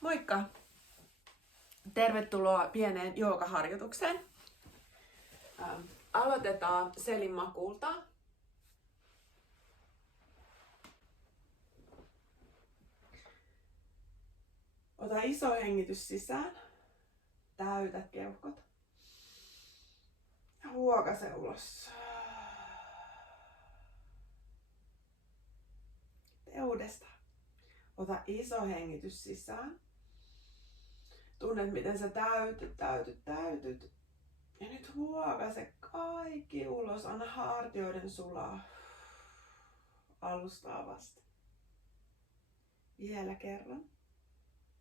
Moikka! Tervetuloa pieneen joogaharjoitukseen. Aloitetaan selin makuulta. Ota iso hengitys sisään. Täytä keuhkot. Ja huokaise ulos. Tee uudestaan. Ota iso hengitys sisään. Tunnet, miten sä täytyt. Ja nyt huokaise kaikki ulos. Anna hartioiden sulaa. Alustaa vasta. Vielä kerran.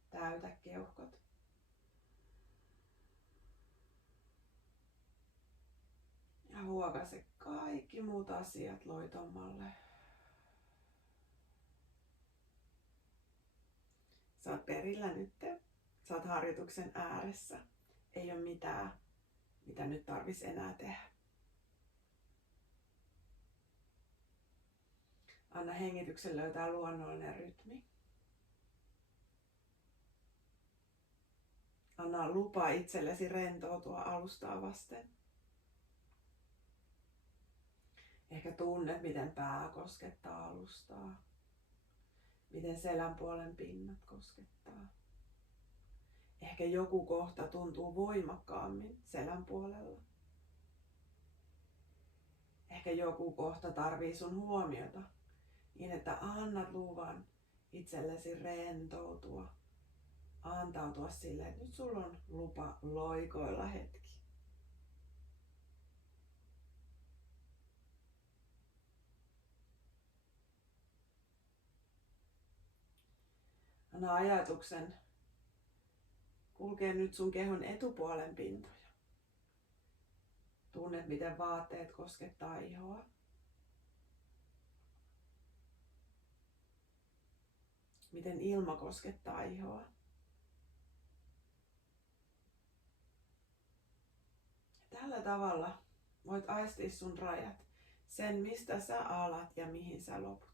Täytä keuhkot. Ja huokaise kaikki muut asiat loitommalle. Sä oot perillä nyt. Sä oot harjoituksen ääressä. Ei ole mitään, mitä nyt tarvitsisi enää tehdä. Anna hengityksen löytää luonnollinen rytmi. Anna lupa itsellesi rentoutua alustaa vasten. Ehkä tunnet, miten pää koskettaa alustaa. Miten selän puolen pinnat koskettaa. Ehkä joku kohta tuntuu voimakkaammin selän puolella. Ehkä joku kohta tarvii sun huomiota niin, että annat luvan itsellesi rentoutua. Antautua sille, että nyt sulla on lupa loikoilla hetki. Anna ajatuksen kulkee nyt sun kehon etupuolen pintoja. Tunnet, miten vaatteet koskettaa ihoa. Miten ilma koskettaa ihoa. Tällä tavalla voit aistia sun rajat. Sen, mistä sä alat ja mihin sä loput.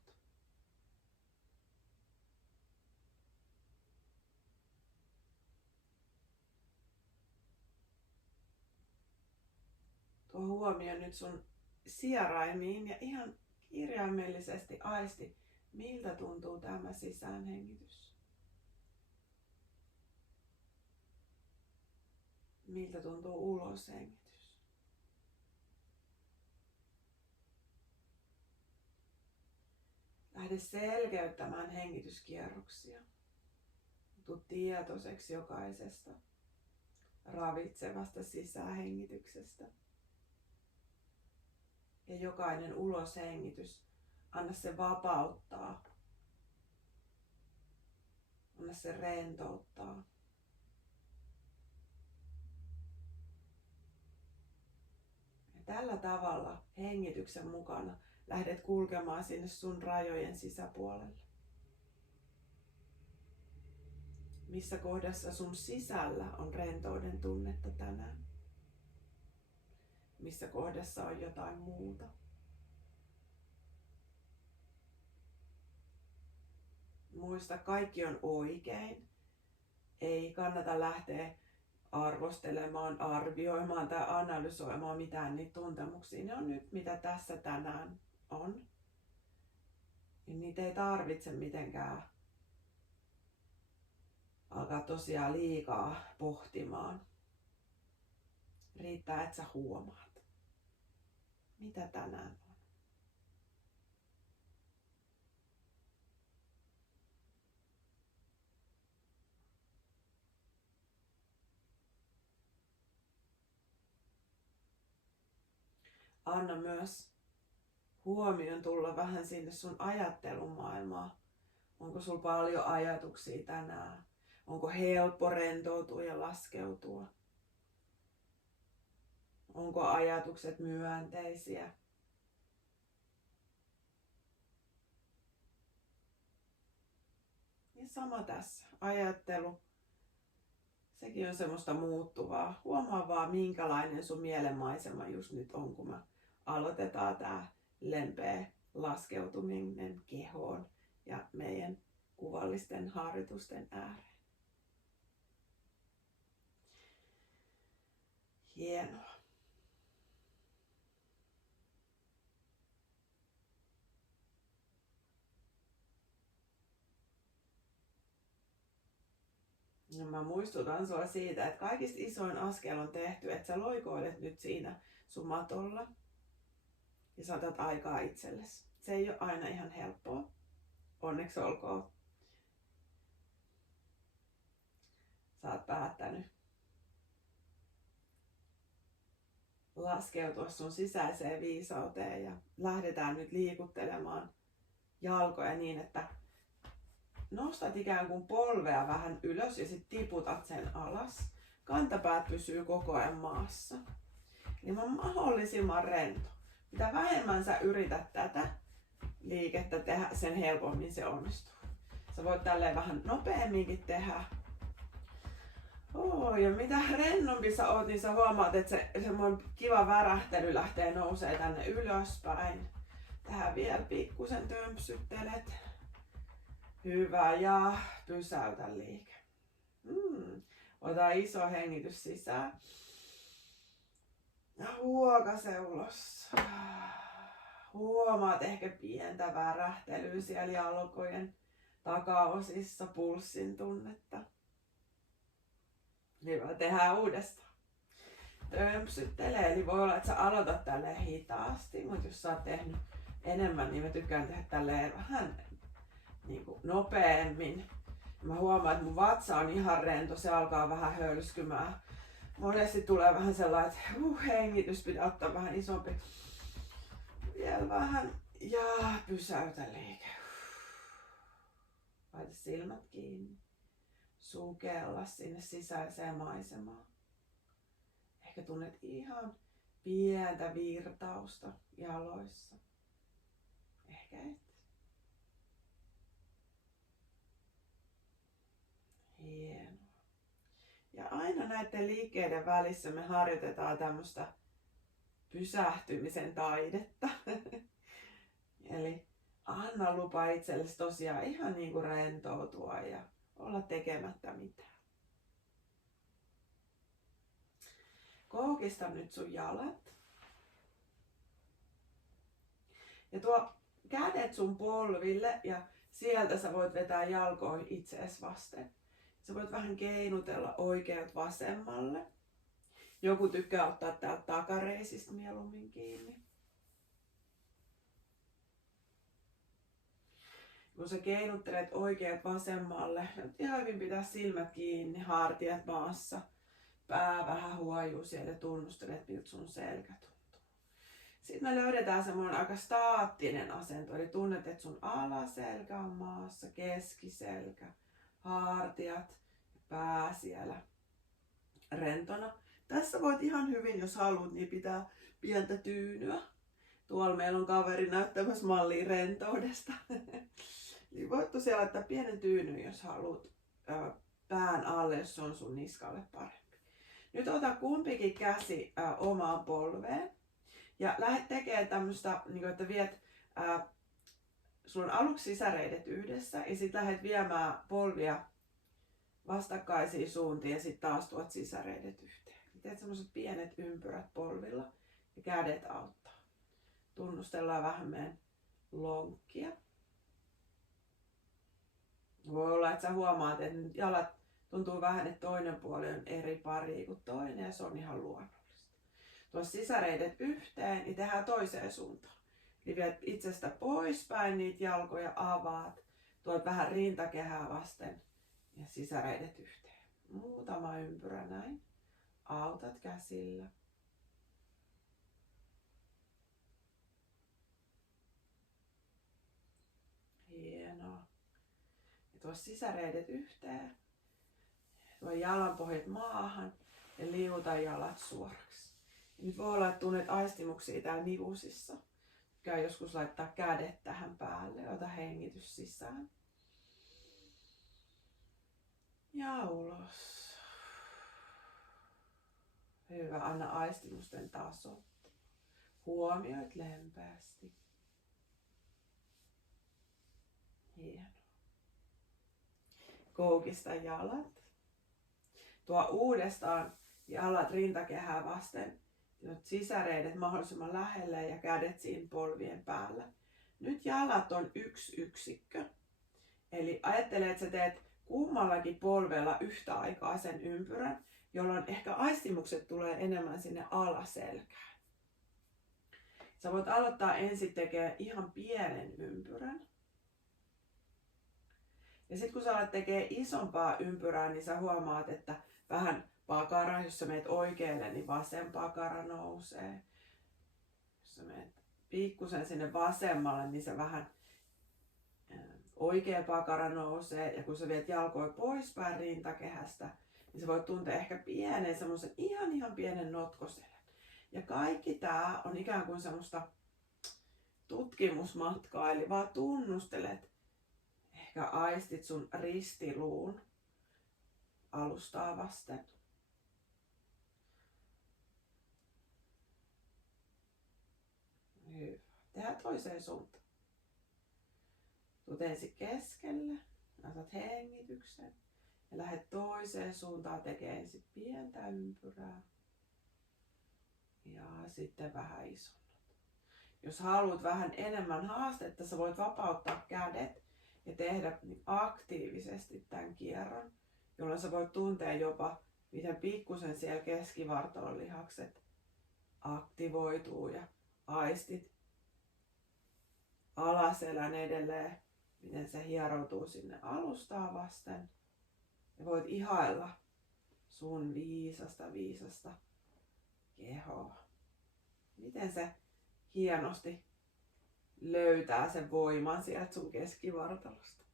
Tuo huomio nyt sun sijaraimiin ja ihan kirjaimellisesti aisti, miltä tuntuu tämä sisäänhengitys. Miltä tuntuu uloshengitys. Lähde selkeyttämään hengityskierroksia. Tuu tietoiseksi jokaisesta ravitsevasta sisäänhengityksestä. Ja jokainen uloshengitys, anna se vapauttaa. Anna se rentouttaa. Ja tällä tavalla hengityksen mukana lähdet kulkemaan sinne sun rajojen sisäpuolelle. Missä kohdassa sun sisällä on rentouden tunnetta tänään? Missä kohdassa on jotain muuta? Muista, kaikki on oikein. Ei kannata lähteä arvostelemaan, arvioimaan tai analysoimaan mitään niitä tuntemuksia. Ne on nyt, mitä tässä tänään on. Ja niitä ei tarvitse mitenkään alkaa tosiaan liikaa pohtimaan. Riittää, että sä huomaat, mitä tänään on. Anna myös huomion tulla vähän sinne sun ajattelumaailmaan. Onko sulla paljon ajatuksia tänään? Onko helppo rentoutua ja laskeutua? Onko ajatukset myönteisiä? Ja sama tässä. Ajattelu. Sekin on semmoista muuttuvaa. Huomaa vaan, minkälainen sun mielenmaisema just nyt on, kun me aloitetaan tää lempeä laskeutuminen kehoon ja meidän kuvallisten harjoitusten ääreen. Hienoa. Ja mä muistutan sua siitä, että kaikista isoin askel on tehty, että sä loikoilet nyt siinä sun matolla ja saatat aikaa itsellesi. Se ei ole aina ihan helppoa. Onneksi olkoon. Sä oot päättänyt laskeutua sun sisäiseen viisauteen ja lähdetään nyt liikuttelemaan jalkoja niin, että nostat ikään kuin polvea vähän ylös ja sitten tiputat sen alas. Kantapäät pysyy koko ajan maassa. Niin on mahdollisimman rento. Mitä vähemmän sä yrität tätä liikettä tehdä, sen helpommin se onnistuu. Sä voit tälleen vähän nopeamminkin tehdä. Ja mitä rennompi sä oot, niin sä huomaat, että se semmoinen kiva värähtely lähtee nousee tänne ylöspäin. Tähän vielä pikkusen tömpsyttelet. Hyvä, ja pysäytä liike. Ota iso hengitys sisään. Ja huokase ulos. Huomaat ehkä pientä värähtelyä siellä jalkojen takaosissa, pulssin tunnetta. Hyvä, tehdään uudestaan. Tömpsyttele, eli voi olla, että sä aloitat tälleen hitaasti, mutta jos sä oot tehnyt enemmän, niin mä tykkään tehdä tälleen vähän niin kuin nopeammin. Mä huomaan, että mun vatsa on ihan rento, se alkaa vähän hölskymään. Monesti tulee vähän sellainen, että hengitys pitää ottaa vähän isompi. Vielä vähän ja pysäytä liike. Laita silmät kiinni. Sukella sinne sisäiseen maisemaan. Ehkä tunnet ihan pientä virtausta jaloissa. Ehkä et. Hienoa. Ja aina näiden liikkeiden välissä me harjoitetaan tämmöistä pysähtymisen taidetta. Eli anna lupa itsellesi tosiaan ihan niin kuin rentoutua ja olla tekemättä mitään. Koukista nyt sun jalat. Ja tuo kädet sun polville ja sieltä sä voit vetää jalkoihin itseesi vasten. Sä voit vähän keinutella oikeat vasemmalle. Joku tykkää ottaa täältä takareisistä mieluummin kiinni. Kun sä keinuttelet oikeat vasemmalle, ihan hyvin pitää silmät kiinni, hartiat maassa. Pää vähän huojuu siellä ja tunnustelet, miltä sun selkä tuntuu. Sitten me löydetään semmoinen aika staattinen asento, eli tunnet, että sun alaselkä on maassa, keskiselkä, hartiat ja pää siellä rentona. Tässä voit ihan hyvin, jos haluat, niin pitää pientä tyynyä. Tuolla meillä on kaveri näyttämässä mallia rentoudesta. Niin voit tosiaan laittaa pienen tyynyn, jos haluat pään alle, jos se on sun niskalle parempi. Nyt ota kumpikin käsi omaan polveen ja lähde tekemään tämmöistä, että viet sulla on aluksi sisäreidet yhdessä ja sitten lähdet viemään polvia vastakkaisiin suuntiin ja sitten taas tuot sisäreidet yhteen. Teet semmoiset pienet ympyrät polvilla ja kädet auttaa. Tunnustellaan vähän meidän lonkkia. Voi olla, että sä huomaat, että nyt jalat tuntuu vähän, että toinen puoli on eri pari kuin toinen ja se on ihan luonnollista. Tuo sisäreidet yhteen, niin tehdään toiseen suuntaan. Eli viet itsestä poispäin niitä jalkoja, avaat, tuot vähän rintakehää vasten ja sisäreidet yhteen. Muutama ympyrä näin. Autat käsillä. Hienoa. Ja tuo sisäreidet yhteen. Tuo jalanpohjat maahan ja liuta jalat suoraksi. Ja nyt voi olla, että tunnet aistimuksia täällä nivusissa. Käy joskus laittaa kädet tähän päälle. Ota hengitys sisään. Ja ulos. Hyvä, anna aistimusten taso. Huomioit lempeästi. Hienoa. Koukista jalat. Tuo uudestaan Jalat rintakehää vasten. Sisäreidet mahdollisimman lähelle ja kädet siinä polvien päällä. Nyt jalat on yksi yksikkö. Eli ajattele, että sä teet kummallakin polvella yhtä aikaa sen ympyrän, jolloin ehkä aistimukset tulee enemmän sinne alaselkään. Sä voit aloittaa ensin tekemään ihan pienen ympyrän. Ja sitten kun sä alat tekemään isompaa ympyrää, niin sä huomaat, että vähän pakara, jos sä meet oikealle, niin vasen pakara nousee. Jos sä meet pikkusen sinne vasemmalle, niin se vähän oikea pakara nousee. Ja kun sä viet jalkoja poispäin rintakehästä, niin sä voit tuntea ehkä pienen, semmoisen ihan pienen notkoselän. Ja kaikki tää on ikään kuin semmoista tutkimusmatkaa, eli vaan tunnustelet, ehkä aistit sun ristiluun alustaa vasten. Hyvä. Tehdään toiseen suuntaan. Tuut ensin keskelle, otat hengityksen ja lähdet toiseen suuntaan tekemään ensin pientä ympyrää ja sitten vähän isonnat. Jos haluat vähän enemmän haastetta, sä voit vapauttaa kädet ja tehdä aktiivisesti tämän kierron, jolloin sä voit tuntea jopa, miten pikkusen siellä keskivartalon lihakset aktivoituu ja aistit alaselän edelleen, miten se hieroutuu sinne alustaa vasten. Ja voit ihailla sun viisasta kehoa. Miten se hienosti löytää sen voiman sieltä sun keskivartalosta.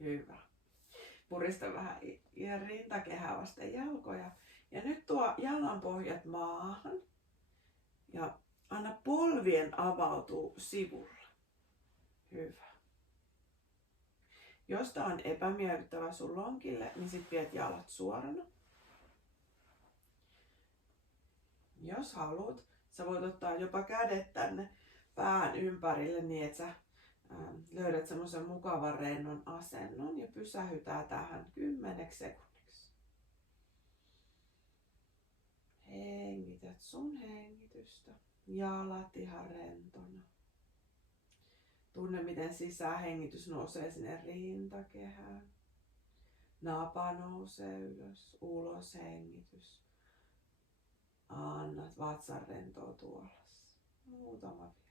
Hyvä. Purista vähän rintakehää vasten jalkoja. Ja nyt tuo jalanpohjat maahan. Ja anna polvien avautua sivulla. Hyvä. Jos tää on epämiellyttävä sun lonkille, niin sit viet jalat suorana. Jos haluat, sä voit ottaa jopa kädet tänne pään ympärille niin, että sä löydät semmoisen mukavan rennon asennon ja pysähytään tähän 10 sekunniksi. Hengität sun hengitystä. Jalat ihan rentona. Tunne, miten sisähengitys nousee sinne rintakehään. Napa nousee ylös, ulos hengitys. Annat vatsan rentoutua alas. Muutama vielä.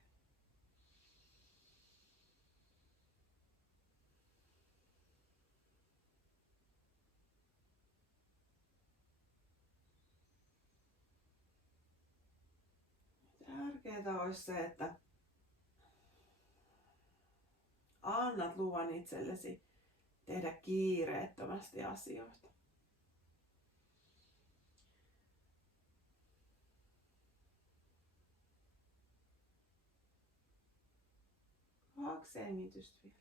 Tärkeää olisi se, että annat luvan itsellesi tehdä kiireettömästi asioita. Kaksi hengitystä vielä.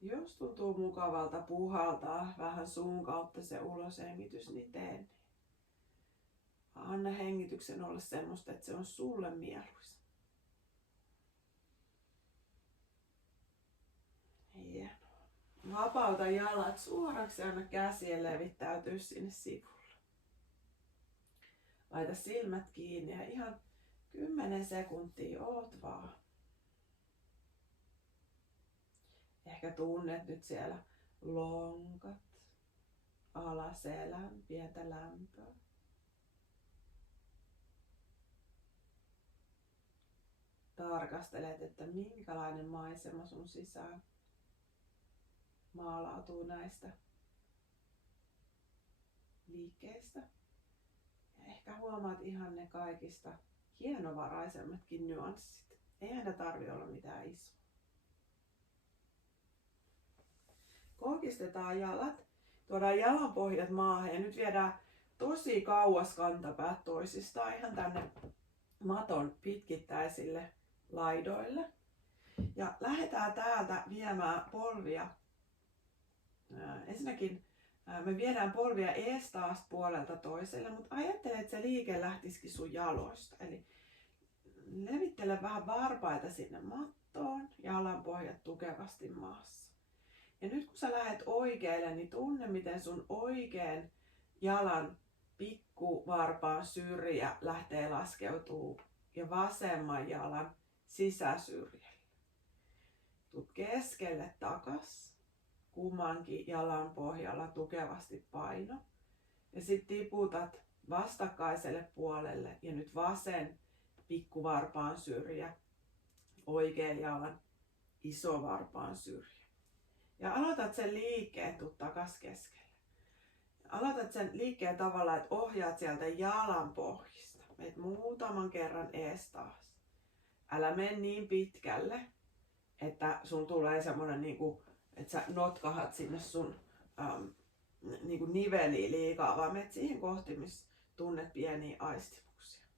Jos tuntuu mukavalta puhaltaa vähän suun kautta se uloshengitys, niin tee niin. Anna hengityksen olla semmoista, että se on sulle mieluisa. Hienoa. Vapauta jalat suoraksi ja anna käsien levittäytyä sinne sivulle. Laita silmät kiinni ja ihan 10 sekuntia oot vaan. Ehkä tunnet nyt siellä lonkat, alaselän, pientä lämpöä. Tarkastelet, että minkälainen maisema sun sisään maalautuu näistä liikkeistä. Ja ehkä huomaat ihan ne kaikista hienovaraisemmatkin nyanssit. Ei aina tarvitse olla mitään isoa. Koukistetaan jalat, tuodaan jalanpohjat maahan ja nyt viedään tosi kauas kantapäät toisistaan ihan tänne maton pitkittäisille laidoille. Ja lähdetään täältä viemään polvia. Ensinnäkin me viedään polvia ees taas puolelta toiselle, mutta ajattele, että se liike lähtisikin sun jaloista. Eli levittele vähän varpaita sinne mattoon, jalanpohjat tukevasti maassa. Ja nyt kun sä lähdet oikealle, niin tunne miten sun oikean jalan pikkuvarpaan syrjä lähtee laskeutuu ja vasemman jalan sisäsyrjälle. Tuut keskelle takas, kummankin jalan pohjalla tukevasti paino. Ja sitten tiputat vastakkaiselle puolelle ja nyt vasen pikkuvarpaan syrjä, oikean jalan isovarpaan syrjä. Ja aloitat sen liikkeen, tuut takas keskelle. Aloitat sen liikkeen tavalla, että ohjaat sieltä jalan pohjista. Meet muutaman kerran ees taas. Älä mene niin pitkälle, että sun tulee semmonen niinku, että sä notkahat sinne sun niinku niveliin liikaa, vaan menet siihen kohti, missä tunnet pieniä aistimuksia.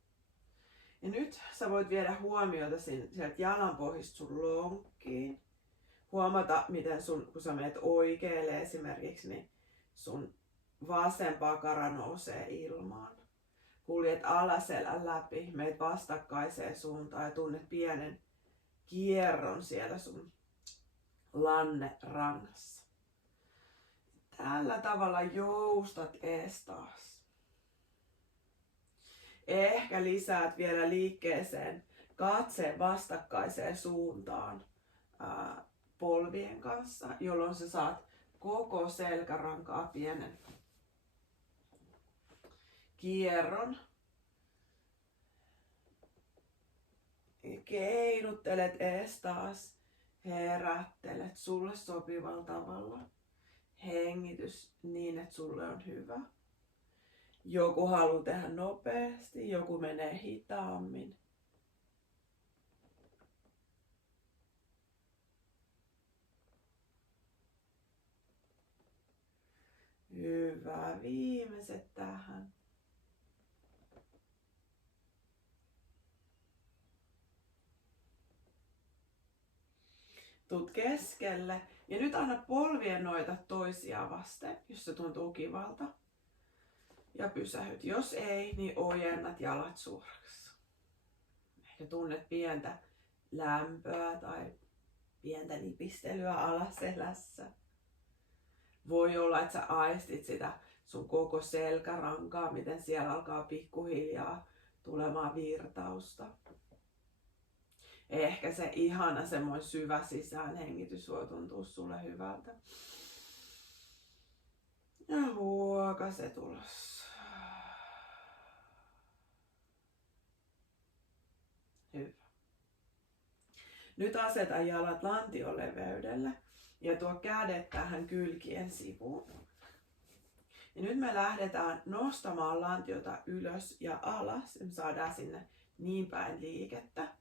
Ja nyt sä voit viedä huomiota sieltä jalan pohjista sun lonkkiin. Huomata, miten kun sä menet oikealle esimerkiksi, niin sun vasen pakara nousee ilmaan. Kuljet alaselän läpi, meet vastakkaiseen suuntaan ja tunnet pienen kierron siellä sun lannerangassa. Tällä tavalla joustat ees taas. Ehkä lisäät vielä liikkeeseen katseen vastakkaiseen suuntaan polvien kanssa, jolloin sä saat koko selkärankaa pienen kierron. Keinuttelet ees taas, herättelet sulle sopivalla tavalla. Hengitys niin, että sulle on hyvä. Joku haluaa tehdä nopeasti, joku menee hitaammin. Hyvä, viimeiset tähän. Tuut keskelle ja nyt anna polvien noita toisiaan vasten, jos se tuntuu kivalta. Ja pysähyt. Jos ei, niin ojennat jalat suoraksi. Ehkä tunnet pientä lämpöä tai pientä nipistelyä alaselässä. Voi olla, että sä aistit sitä sun koko selkärankaa, miten siellä alkaa pikkuhiljaa tulemaan virtausta. Ehkä se ihana semmoinen syvä sisäänhengitys voi tuntua sulle hyvältä. Ja huokaset ulos. Hyvä. Nyt aseta jalat lantioleveydelle ja tuo kädet tähän kylkien sivuun. Ja nyt me lähdetään nostamaan lantiota ylös ja alas. Ja me saadaan sinne niin päin liikettä.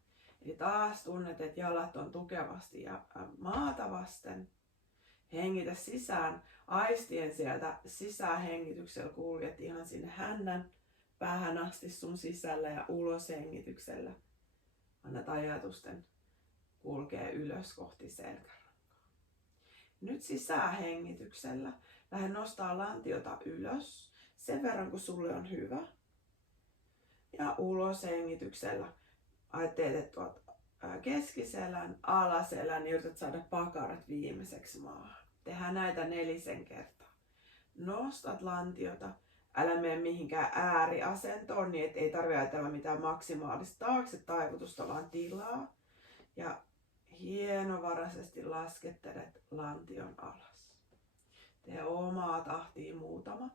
Eli taas tunnet, että jalat on tukevasti ja maata vasten. Hengitä sisään. Aistien sieltä sisähengityksellä kuljet ihan sinne hännän päähän asti sun sisällä ja ulos hengityksellä. Annat ajatusten kulkee ylös kohti selkärankaa. Nyt sisähengityksellä lähde nostaa lantiota ylös sen verran kun sulle on hyvä. Ja ulos hengityksellä ajattelet tuot keskiselän, alaselän ja yrität saada pakarat viimeiseksi maahan. Tehdään näitä 4 kertaa. Nostat lantiota, älä mene mihinkään ääriasentoon, niin ei tarvitse ajatella mitään maksimaalista taakse taivutusta, vaan tilaa. Ja hienovaraisesti laskettelet lantion alas. Tee omaa tahtia muutama.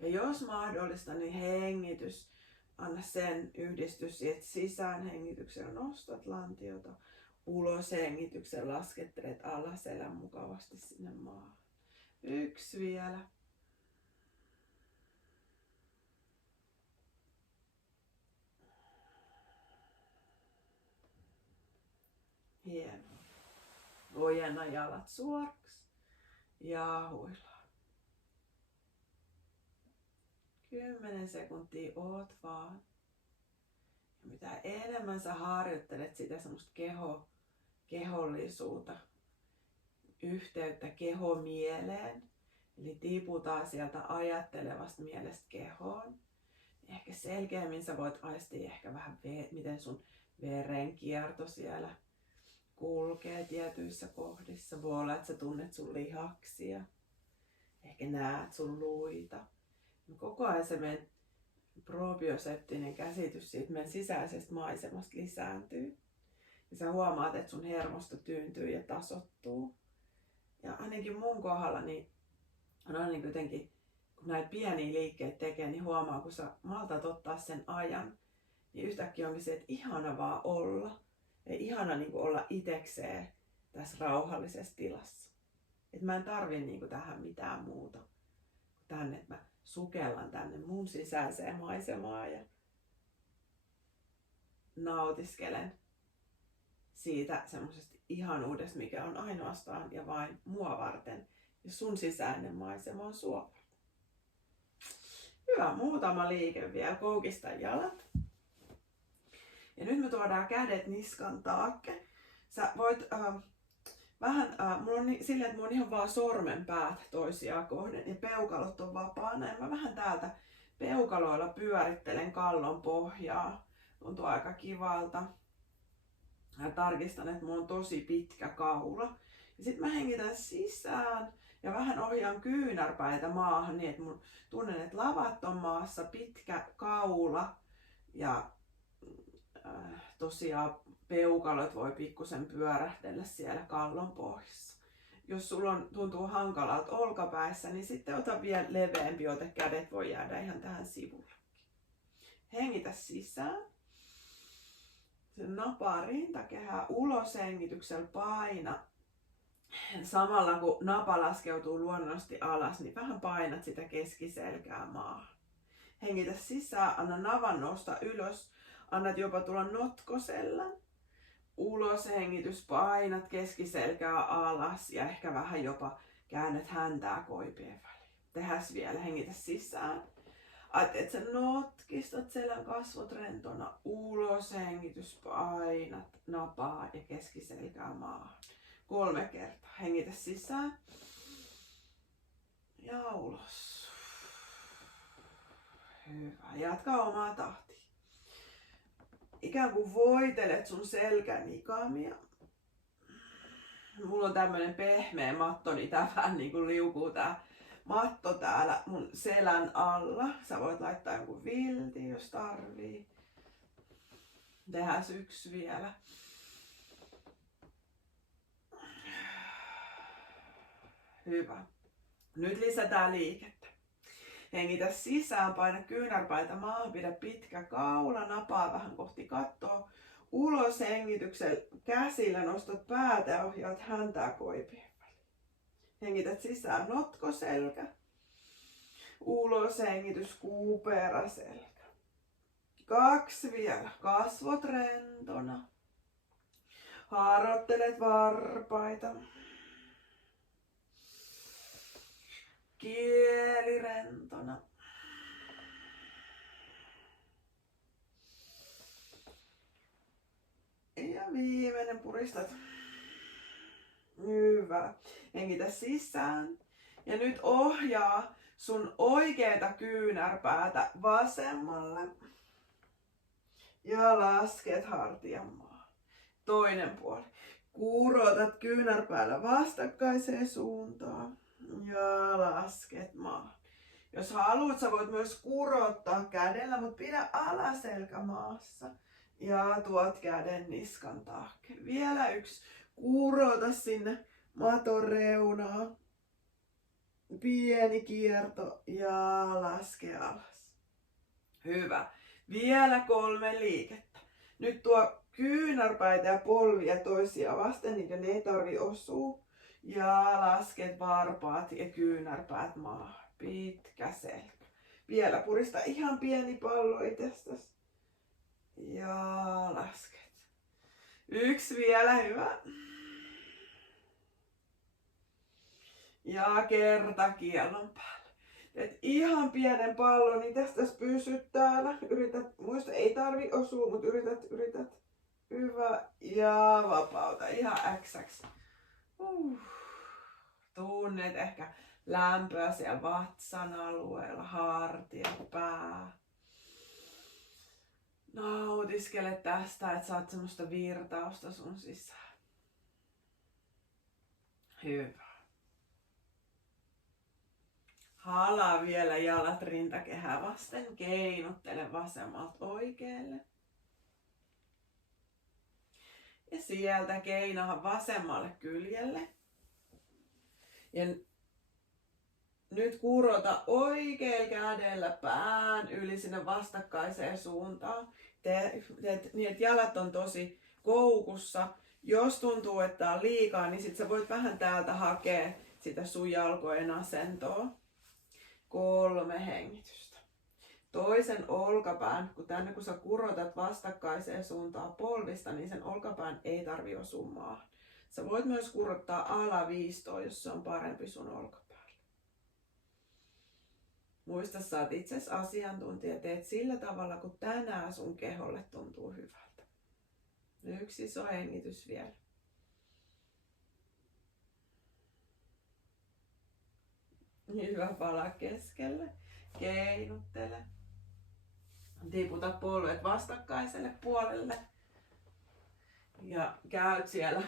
Ja jos mahdollista, niin hengitys, anna sen yhdistys siihen, että sisäänhengityksellä nostat lantiota, ulos hengityksen laskettelet alaselän mukavasti sinne maahan. 1 vielä. Hienoa. Ojenna jalat suoraksi ja huilaa. 10 sekuntia oot vaan. Ja mitä enemmän sä harjoittelet sitä semmoista kehollisuutta, yhteyttä kehomieleen, Eli tiputaan sieltä ajattelevasta mielestä kehoon. Ehkä selkeämmin sä voit aistia ehkä vähän, miten sun verenkierto siellä kulkee tietyissä kohdissa. Voi olla, että sä tunnet sun lihaksia. Ehkä näet sun luita. Koko ajan se meidän probioseptinen käsitys siitä meidän sisäisestä maisemasta lisääntyy. Ja sä huomaat, että sun hermosto tyyntyy ja tasoittuu. Ja ainakin mun kohdalla niin on aina jotenkin, kun näitä pieniä liikkeitä tekee, niin huomaa, kun sä maltat ottaa sen ajan, niin yhtäkkiä onkin se, että ihana vaan olla. Ja ihana niin kuin olla itekseen tässä rauhallisessa tilassa. Että mä en tarvi niin kuin tähän mitään muuta kuin tänne, että mä sukellan tänne mun sisäiseen maisemaan ja nautiskelen siitä semmoisesta ihanuudesta, mikä on ainoastaan ja vain mua varten. Ja sun sisäinen maisema on sua varten. Hyvä, muutama liike vielä. Koukista jalat. Ja nyt me tuodaan kädet niskan taakke. Sä voit mulla on silleen, että mulla on ihan vaan sormenpäät toisiaan kohden ja peukalot on vapaana. Ja mä vähän täältä peukaloilla pyörittelen kallon pohjaa. Tuntuu aika kivalta. Ja tarkistan, että mulla on tosi pitkä kaula. Ja sit mä hengitän sisään ja vähän ohjaan kyynärpäitä maahan niin, että mun tunnen, että lavat on maassa, pitkä kaula ja tosiaan peukalot voi pikkusen pyörähdellä siellä kallon pohjassa. Jos sulla tuntuu hankalalta olkapäissä, niin sitten ota vielä leveämpi ote, kädet voi jäädä ihan tähän sivullekin. Hengitä sisään. Se napaa rintakehää ulos hengityksellä, paina. Samalla kun napa laskeutuu luonnollisesti alas, niin vähän painat sitä keskiselkää maahan. Hengitä sisään, anna navan nousta ylös. Annat jopa tulla notkosellan. Ulos hengitys, painat keskiselkää alas ja ehkä vähän jopa käännät häntää koipien väliin. Tehäs vielä, hengitä sisään. Ajattelet, että sä notkistat selän kasvot rentona. Ulos hengitys, painat napaa ja keskiselkää maahan. 3 kertaa. Hengitä sisään. Ja ulos. Hyvä. Jatka omaa tahtia. Ikään kuin voitelet sun selkänikamia. Mulla on tämmönen pehmeä matto, niin tää vähän niinku liukuu tää matto täällä mun selän alla. Sä voit laittaa jonkun viltin, jos tarvii. Tehdään yksi vielä. Hyvä. Nyt lisätään liikettä. Hengitä sisään, paina kyynärpäitä maahan, pidä pitkä kaula, napaa vähän kohti kattoa. Ulos hengityksellä käsillä nostat päätä ja ohjaat häntää koipien väliin. Hengität sisään, notkoselkä. Ulos hengitys, kuupera selkä. 2 vielä, kasvot rentona. Harrottelet varpaita. Kieli rentona. Ja viimeinen puristat. Hyvä. Hengitä sisään. Ja nyt ohjaa sun oikeeta kyynärpäätä vasemmalle. Ja lasket hartian maahan. Toinen puoli. Kurotat kyynärpäällä vastakkaiseen suuntaan. Ja lasket maahan. Jos haluat, sä voit myös kurottaa kädellä, mutta pidä alaselkä maassa. Ja tuot käden niskan taakke. Vielä yksi. Kurota sinne maton reunaa. Pieni kierto ja laske alas. Hyvä. Vielä 3 liikettä. Nyt tuo kyynärpäitä ja polvia toisia vasten, niin ne ei tarvi osua. Ja lasket varpaat ja kyynärpäät maahan. Pitkä selkä. Vielä purista ihan pieni pallo itsestäsi. Ja lasket. 1 vielä, hyvä. Ja kerta kiellon päälle. Teet ihan pienen pallon, niin tästä pysyt täällä. Yrität, muista ei tarvi osua, mutta yrität. Hyvä. Ja vapauta ihan äksäksi. Tunnet ehkä lämpöä siellä vatsan alueella, hartiat, pää. Nautiskele tästä, että saat semmoista virtausta sun sisään. Hyvä. Halaa vielä jalat rintakehää vasten, keinottele vasemmalta oikealle. Ja sieltä keinahan vasemmalle kyljelle. Ja nyt kurota oikealla kädellä pään yli sinne vastakkaiseen suuntaan. Teet niin, että jalat on tosi koukussa. Jos tuntuu, että on liikaa, niin sit sä voit vähän täältä hakea sitä sun jalkojen asentoa. 3 hengitystä. Toisen olkapään, kun sä kurotat vastakkaiseen suuntaan polvista, niin sen olkapään ei tarvi osua maahan. Sä voit myös kurottaa alaviistoa, jos se on parempi sun olkapäällä. Muista, sä oot itses asiantuntija, teet sillä tavalla, kun tänään sun keholle tuntuu hyvältä. 1 iso hengitys vielä. Hyvä, palaa keskelle. Keinuttele. Tiputa polvet vastakkaiselle puolelle. Ja käyt siellä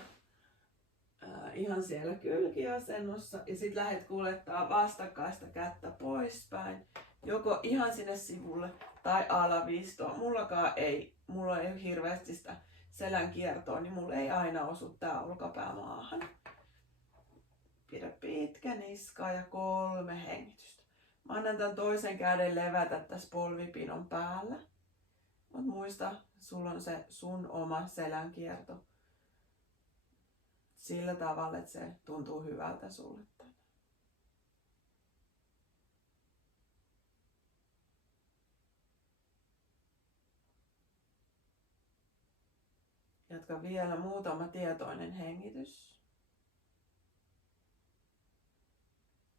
ihan siellä kylkiasennossa. Ja sit lähdet kuljettaa vastakkaista kättä poispäin. Joko ihan sinne sivulle tai alaviistoon. Mulla ei ole hirveästi sitä selän kiertoa, niin mulla ei aina osu tää olkapää maahan. Pidä pitkä niska ja 3 hengitystä. Mä annan tämän toisen käden levätä tässä polvipinon päällä. Mut muista, sulla on se sun oma selänkierto. Sillä tavalla, että se tuntuu hyvältä sulle tänään. Jatka vielä muutama tietoinen hengitys.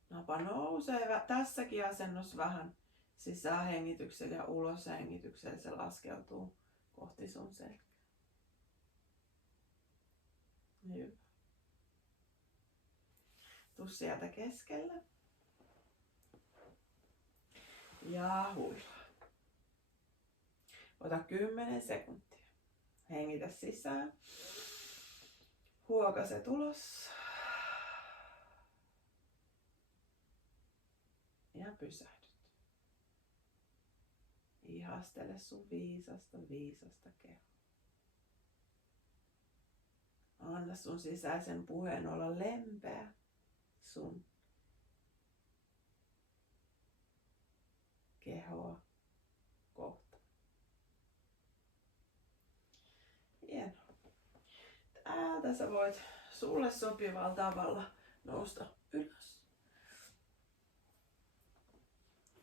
Napa nousee tässäkin asennossa vähän sisähengityksellä ja uloshengityksellä. Se laskeutuu kohti sun selkää. Hyvä. Tuu sieltä keskelle. Ja huilaa. Ota 10 sekuntia. Hengitä sisään. Huokaise ulos. Ja pysähdyt. Ihastele sun viisasta kehoa. Anna sun sisäisen puheen olla lempeä sun kehoa kohtaan. Hienoa. Täältä sä voit sulle sopivalla tavalla nousta ylös.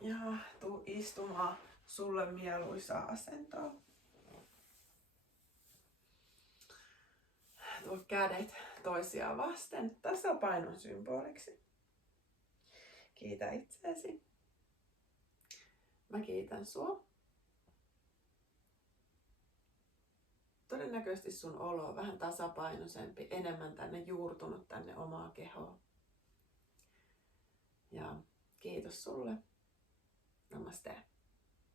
Ja tuu istumaan sulle mieluisaa asentoa. Tuo kädet toisiaan vasten tasapainon symboliksi. Kiitä itseesi. Mä kiitän sua. Todennäköisesti sun olo on vähän tasapainoisempi, enemmän tänne juurtunut tänne omaa kehoa. Ja kiitos sulle. Namaste.